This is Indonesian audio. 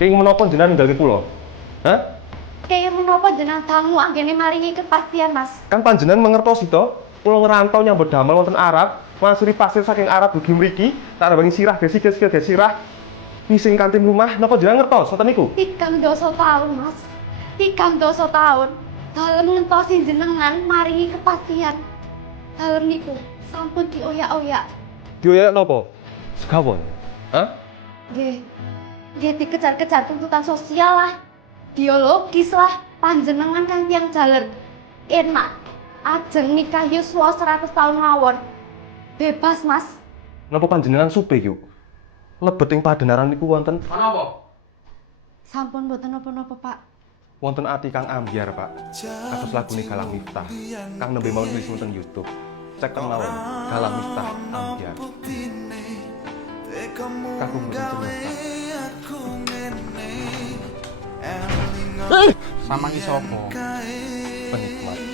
Kenging menapa jenengan ninggalke kula? Hah? Kayak menapa jenengan tamu anggene maringi kepastian, Mas. Kan panjenengan mangertosi to? Kula ngerantau nyambut damel wonten Arab, masuri pasir saking Arab dugi mriki, tak rewangi sirah sikil sirah. Nising kanthi rumah, napa jenengan ngertos ngoten niku? 3 tahun, Mas. 3 tahun. Dalem ngentosi jenengan maringi kepastian. Dalem niku sampun dioyak-oyak. Dioyak napa? Segawon. Hah? Nggih. Nggih dikejar-kejar tuntutan sosial lah. Biologis lah. Panjenengan kan yang jaler. Enak. Ajeng nikah yuswa 100 tahun mawon. Bebas, Mas. Napa panjenengan supe yuk? Lebet ing padenaran niku wonten Menapa? Sampun mboten napa-napa, Pak. wonten ati kang ambyar, Pak. Kados lagune Galang Miftah. Kang nembe mawon nulis wonten YouTube. Cek mawon Galang Miftah ambyar. Kakung mboten cerdas. Samangi sapa? Penikmat.